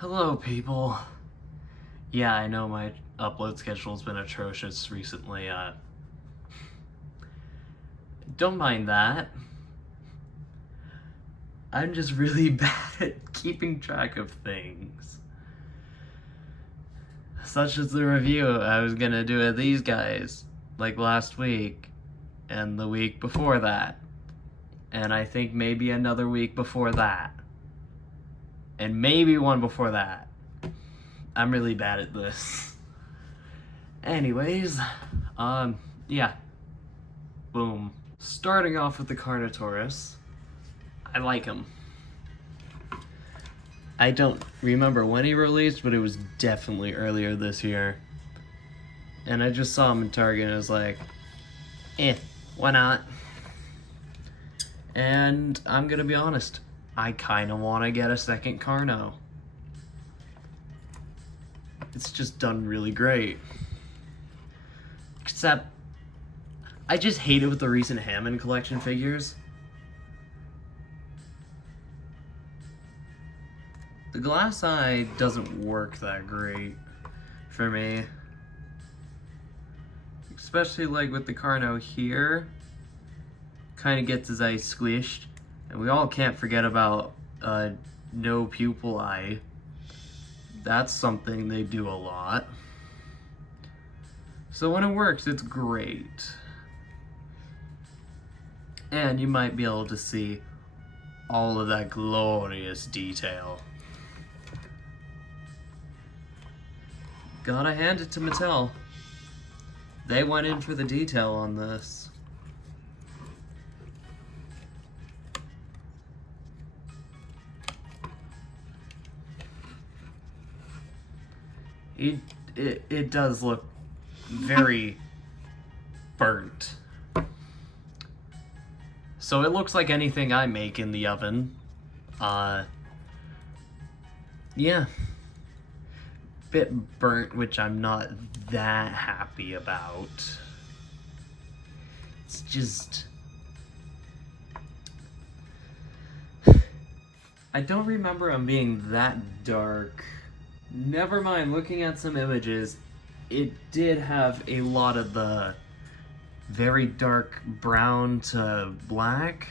Hello, people. Yeah, I know my upload schedule's been atrocious recently. Don't mind that. I'm just really bad at keeping track of things. Such as the review I was gonna do of these guys, like last week, and the week before that, and I think maybe another week before that, and maybe one before that. I'm really bad at this. Anyways, yeah. Boom. Starting off with the Carnotaurus. I like him. I don't remember when he released, but it was definitely earlier this year. And I just saw him in Target and I was like, why not? And I'm gonna be honest, I kinda wanna get a second Carno. It's just done really great. Except, I just hate it with the recent Hammond Collection figures. The glass eye doesn't work that great for me. Especially like with the Carno here. Kind of gets his eye squished. And we all can't forget about no pupil eye. That's something they do a lot. So when it works, it's great. And you might be able to see all of that glorious detail. Gotta hand it to Mattel. They went in for the detail on this. It does look very burnt. So it looks like anything I make in the oven. Yeah. Bit burnt, which I'm not that happy about. It's just... I don't remember them being that dark. Never mind, looking at some images, it did have a lot of the very dark brown to black,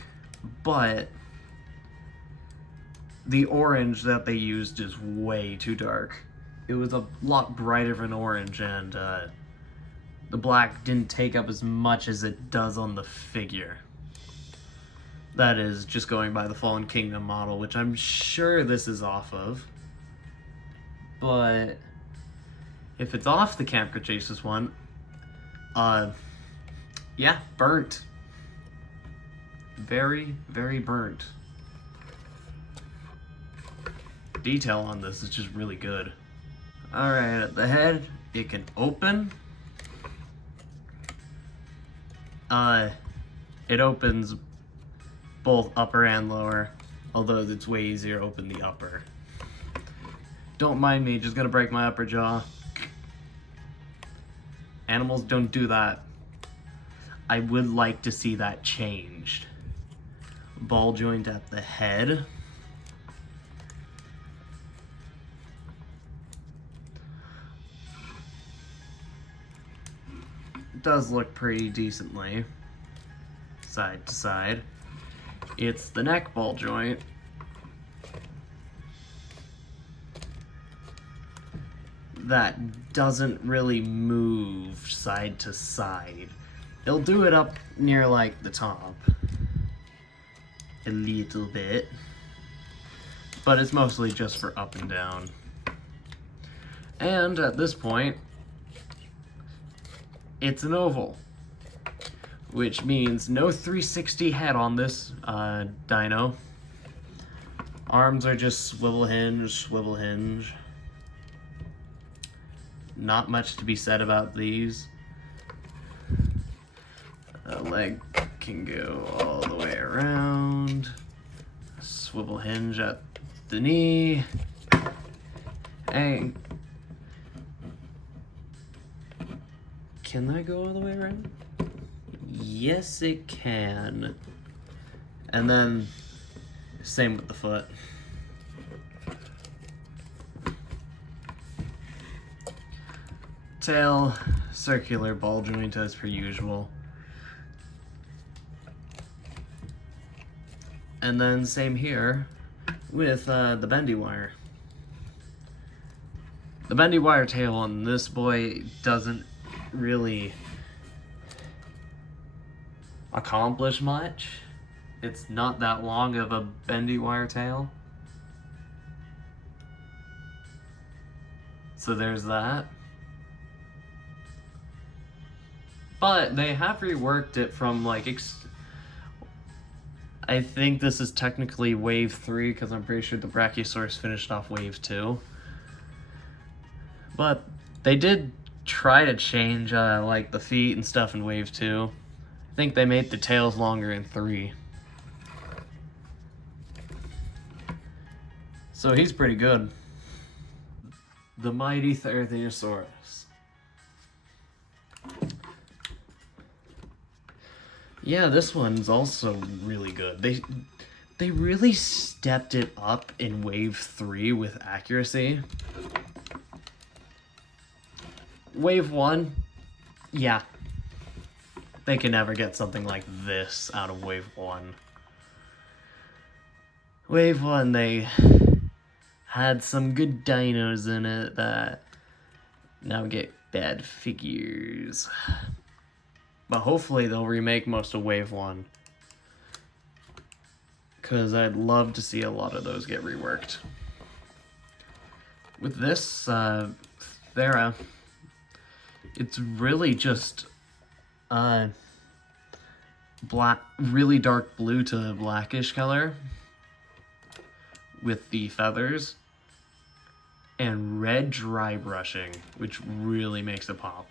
but the orange that they used is way too dark. It was a lot brighter of an orange, and the black didn't take up as much as it does on the figure. That is just going by the Fallen Kingdom model, which I'm sure this is off of. But if it's off the Camp Cretaceous one, yeah, burnt. Very, very burnt. Detail on this is just really good. Alright, at the head, it can open. It opens both upper and lower, although it's way easier to open the upper. Don't mind me, just gonna break my upper jaw. Animals don't do that. I would like to see that changed. Ball joint at the head. Does look pretty decently side to side. It's the neck ball joint. That doesn't really move side to side. It'll do it up near like the top a little bit, but it's mostly just for up and down. And at this point, it's an oval, which means no 360 head on this dino. Arms are just swivel hinge. Not much to be said about these. A leg can go all the way around. Swivel hinge at the knee. And can that go all the way around? Yes, it can. And then, same with the foot. tail, circular ball joint as per usual. And then same here with the bendy wire. The bendy wire tail on this boy doesn't really accomplish much. It's not that long of a bendy wire tail. So there's that. But they have reworked it from like, I think this is technically wave 3 because I'm pretty sure the Brachiosaurus finished off wave 2. But they did try to change like the feet and stuff in wave 2. I think they made the tails longer in 3. So he's pretty good. The mighty Therizinosaurus. Yeah, this one's also really good. They really stepped it up in wave 3 with accuracy. Wave 1, yeah. They can never get something like this out of wave 1. Wave 1, they had some good dinos in it that now get bad figures. But hopefully they'll remake most of wave 1. Because I'd love to see a lot of those get reworked. With this Thera, it's really just black, really dark blue to blackish color with the feathers, and red dry brushing, which really makes it pop.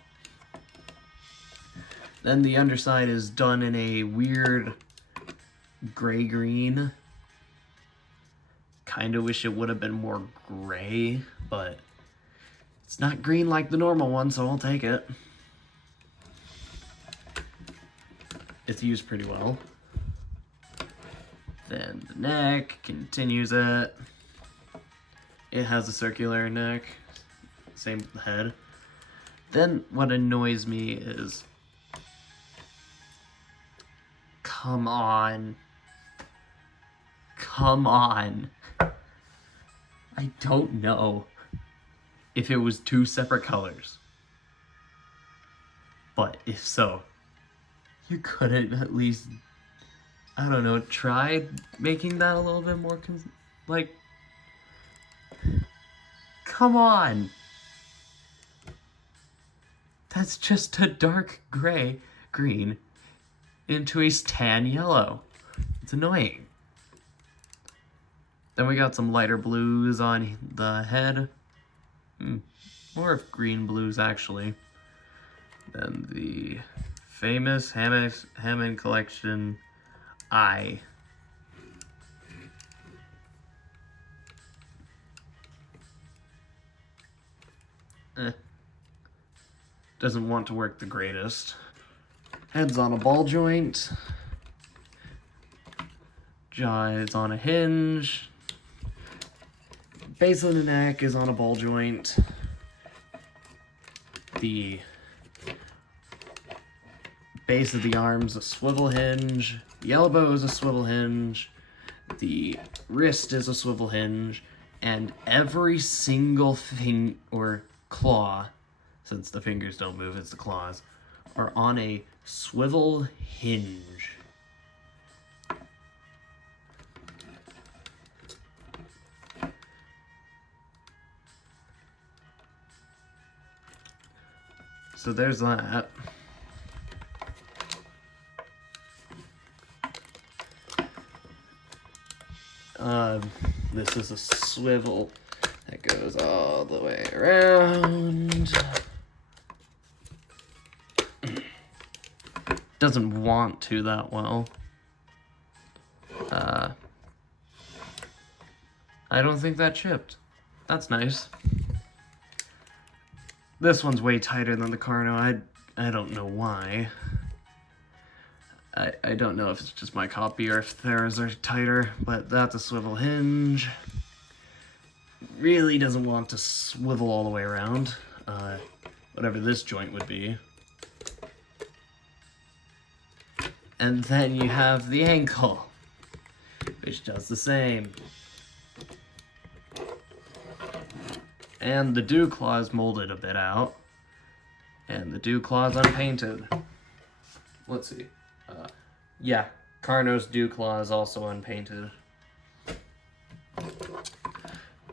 Then the underside is done in a weird gray-green. Kinda wish it would have been more gray, but it's not green like the normal one, so I'll take it. It's used pretty well. Then the neck continues it. It has a circular neck, same with the head. Then what annoys me is, come on. Come on. I don't know if it was 2 separate colors. But if so, you couldn't at least, I don't know, try making that a little bit more, like, come on. That's just a dark green into a tan yellow. It's annoying. Then we got some lighter blues on the head. More of green blues, actually. Then the famous Hammond Collection eye. Doesn't want to work the greatest. Head's on a ball joint. Jaw is on a hinge. Base of the neck is on a ball joint. The base of the arm's a swivel hinge. The elbow is a swivel hinge. The wrist is a swivel hinge. And every single thing or claw, since the fingers don't move, it's the claws, are on a swivel hinge. So there's that. This is a swivel that goes all the way around. Doesn't want to that well. I don't think that chipped. That's nice. This one's way tighter than the Carno. I don't know why. I don't know if it's just my copy or if theirs are tighter, but that's a swivel hinge. Really doesn't want to swivel all the way around. whatever this joint would be. And then you have the ankle, which does the same. And the dew claw is molded a bit out. And the dew claw is unpainted. Let's see. Yeah, Carno's dew claw is also unpainted.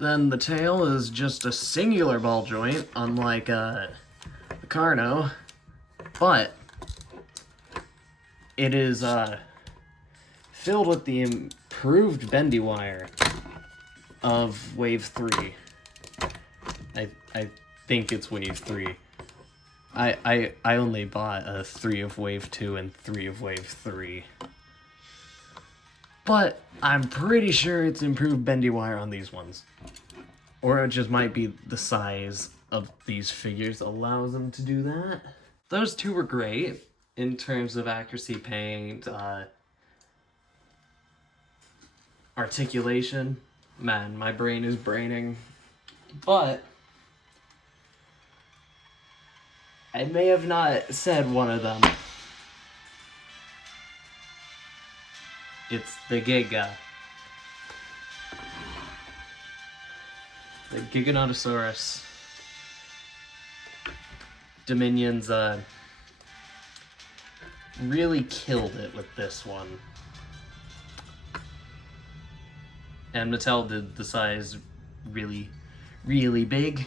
Then the tail is just a singular ball joint, unlike the Carno, but it is filled with the improved bendy wire of Wave 3. I think it's Wave 3. I only bought a 3 of Wave 2 and 3 of Wave 3. But I'm pretty sure it's improved bendy wire on these ones. Or it just might be the size of these figures allows them to do that. Those two were great in terms of accuracy paint, articulation. Man, my brain is braining. But I may have not said one of them. It's the Giga. The Giganotosaurus. Dominion's really killed it with this one. And Mattel did the size really, really big.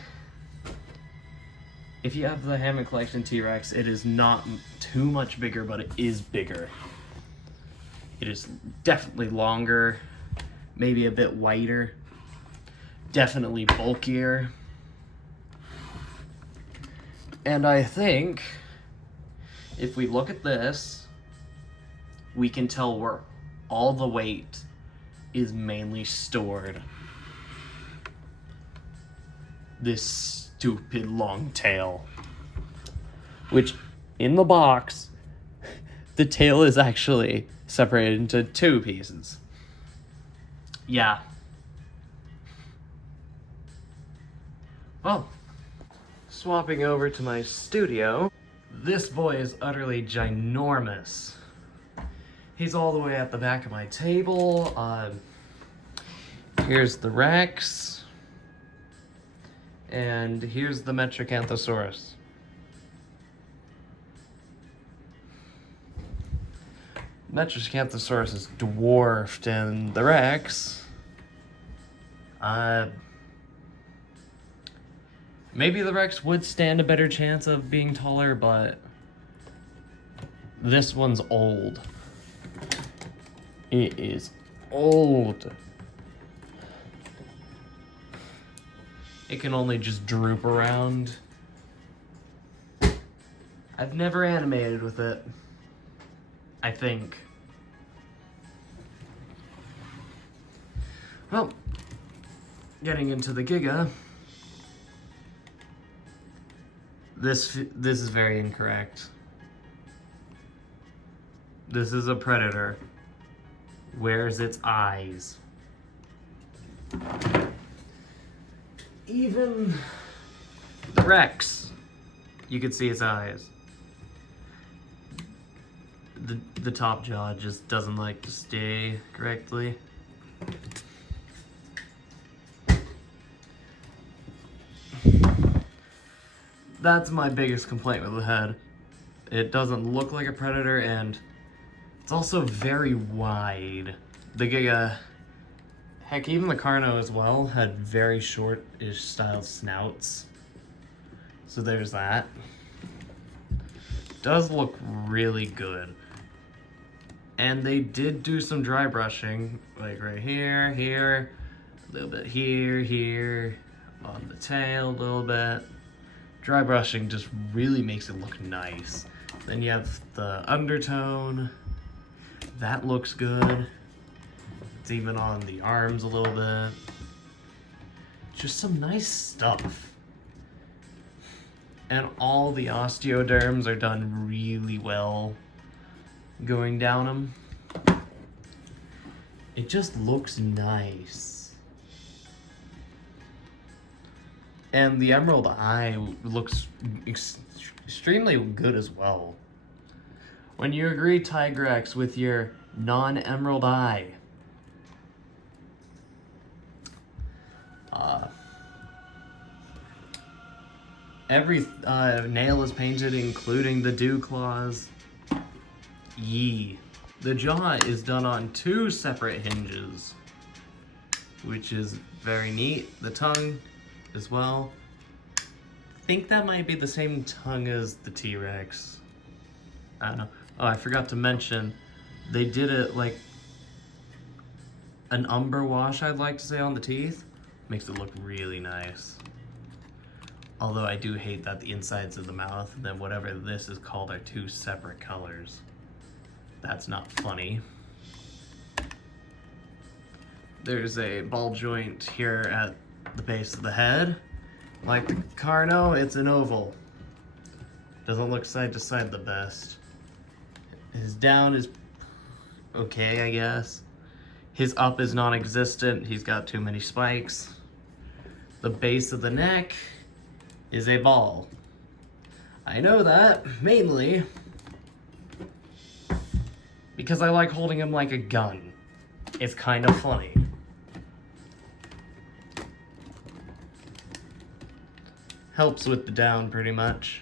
If you have the Hammond Collection T-Rex, it is not too much bigger, but it is bigger. It is definitely longer, maybe a bit wider, definitely bulkier. And I think if we look at this, we can tell where all the weight is mainly stored. This stupid long tail, which in the box, the tail is actually separated into 2 pieces. Yeah. Well, swapping over to my studio, this boy is utterly ginormous. He's all the way at the back of my table. Here's the Rex. And here's the Metracanthosaurus. Metracanthosaurus is dwarfed, and the Rex, maybe the Rex would stand a better chance of being taller, but this one's old. It is old. It can only just droop around. I've never animated with it, I think. Well, getting into the Giga. This is very incorrect. This is a predator. Where's its eyes? Even the Rex, you could see its eyes. The top jaw just doesn't like to stay correctly. That's my biggest complaint with the head. It doesn't look like a predator, and it's also very wide. The Giga, heck, even the Carno as well, had very short-ish style snouts. So there's that. Does look really good. And they did do some dry brushing, like right here, here, a little bit here, here, on the tail a little bit. Dry brushing just really makes it look nice. Then you have the undertone. That looks good. It's even on the arms a little bit. Just some nice stuff. And all the osteoderms are done really well going down them. It just looks nice. And the emerald eye looks extremely good as well. When you agree, Tigrex, with your non-emerald eye. Every nail is painted, including the dew claws. Yee. The jaw is done on 2 separate hinges, which is very neat. The tongue as well. I think that might be the same tongue as the T-Rex. I don't know. Oh, I forgot to mention, they did it like an umber wash, I'd like to say, on the teeth. Makes it look really nice. Although I do hate that the insides of the mouth, then whatever this is called, are 2 separate colors. That's not funny. There's a ball joint here at the base of the head. Like the Carno, it's an oval. Doesn't look side to side the best. His down is okay, I guess. His up is non-existent. He's got too many spikes. The base of the neck is a ball. I know that, mainly because I like holding him like a gun. It's kind of funny. Helps with the down pretty much.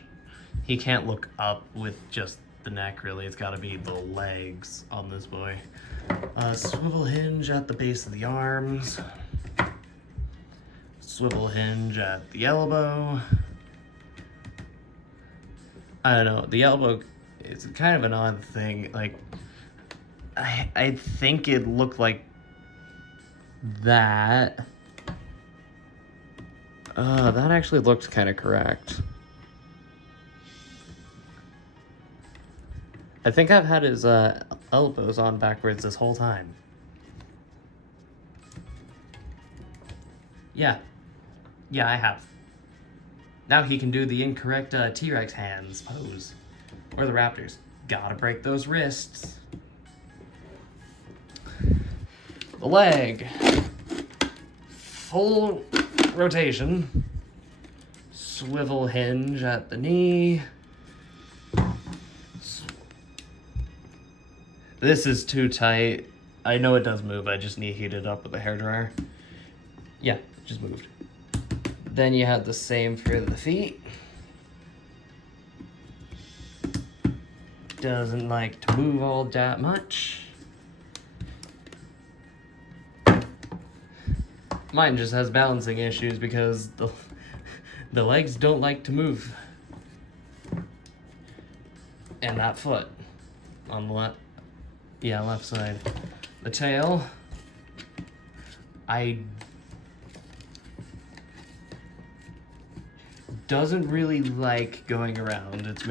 He can't look up with just the neck, really. It's gotta be the legs on this boy. Swivel hinge at the base of the arms. Swivel hinge at the elbow. I don't know, the elbow is kind of an odd thing. Like, I think it looked like that. That actually looked kind of correct. I think I've had his elbows on backwards this whole time. Yeah, I have. Now he can do the incorrect T-Rex hands pose. Or the raptors. Gotta break those wrists. The leg. Full rotation. Swivel hinge at the knee. This is too tight. I know it does move, I just need to heat it up with a hairdryer. Yeah, just moved. Then you have the same for the feet. Doesn't like to move all that much. Mine just has balancing issues because the legs don't like to move. And that foot on the left. Yeah, left side. The tail. Doesn't really like going around. It's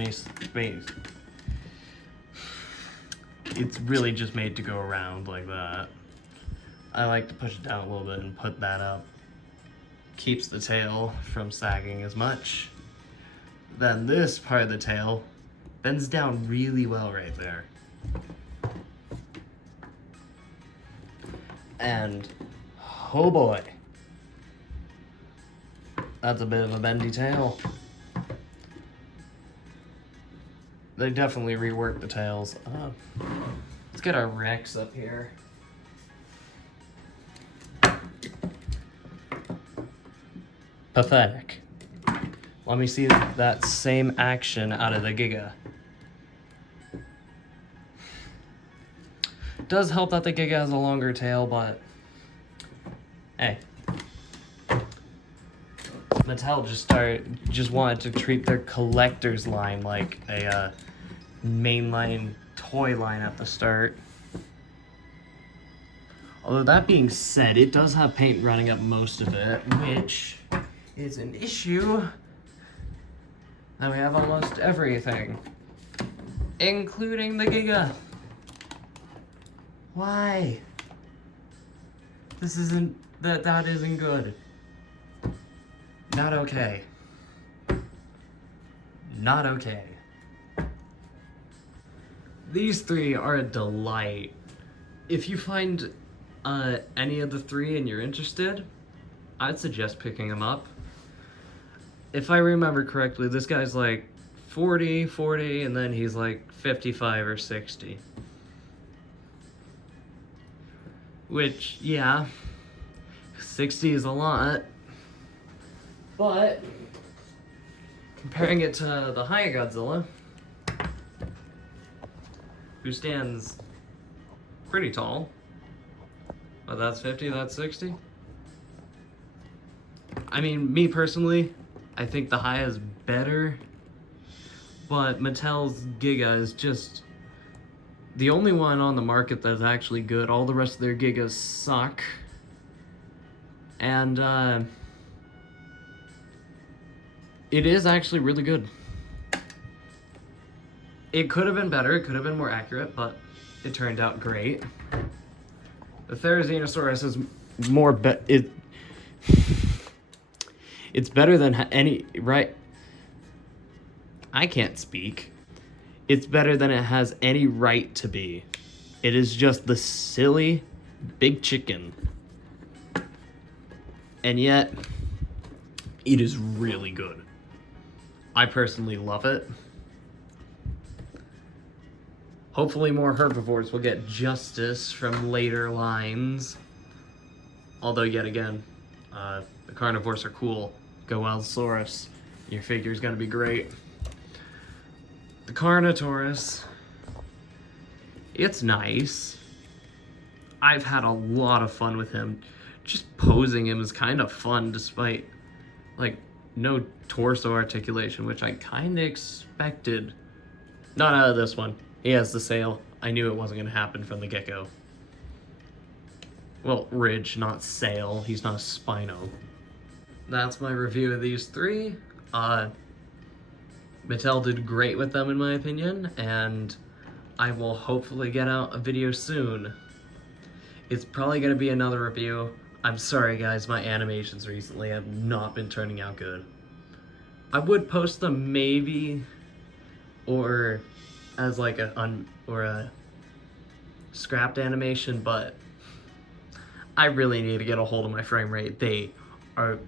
really just made to go around like that. I like to push it down a little bit and put that up. Keeps the tail from sagging as much. Then this part of the tail bends down really well right there. And, oh boy. That's a bit of a bendy tail. They definitely reworked the tails. Let's get our Rex up here. Pathetic. Let me see that same action out of the Giga. It does help that the Giga has a longer tail, but hey. Mattel just wanted to treat their collector's line like a mainline toy line at the start. Although that being said, it does have paint running up most of it, which is an issue. Now we have almost everything, including the Giga. Why? This isn't, that isn't good. Not okay. Not okay. These 3 are a delight. If you find any of the 3 and you're interested, I'd suggest picking them up. if I remember correctly, this guy's like 40, and then he's like 55 or 60. Which, yeah, 60 is a lot. But, comparing it to the High Godzilla, who stands pretty tall, but that's 50, that's 60. I mean, me personally, I think the High is better, but Mattel's Giga is just the only one on the market that's actually good. All the rest of their Gigas suck. And, it is actually really good. It could have been better, it could have been more accurate, but it turned out great. The Therizinosaurus is more it's better than any, right? I can't speak. It's better than it has any right to be. It is just the silly big chicken. And yet, it is really good. I personally love it. Hopefully more herbivores will get justice from later lines. Although, yet again, the carnivores are cool. Go Allosaurus. Your figure's gonna be great. The Carnotaurus, it's nice. I've had a lot of fun with him. Just posing him is kind of fun despite, like, no torso articulation, which I kind of expected. Not out of this one. He has the sail. I knew it wasn't going to happen from the get-go. Well, ridge, not sail. He's not a Spino. That's my review of these three. Mattel did great with them in my opinion, and I will hopefully get out a video soon. It's probably going to be another review. I'm sorry guys, my animations recently have not been turning out good. I would post them maybe, or as like a scrapped animation, but I really need to get a hold of my frame rate. They are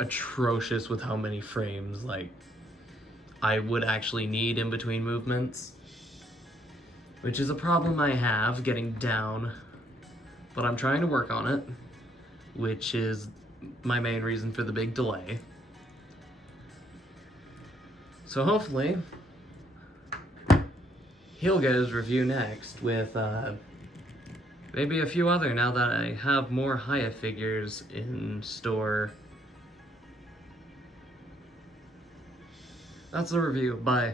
atrocious with how many frames like I would actually need in between movements, which is a problem I have getting down, but I'm trying to work on it, which is my main reason for the big delay. So hopefully he'll get his review next with maybe a few other, now that I have more Haya figures in store. That's the review. Bye.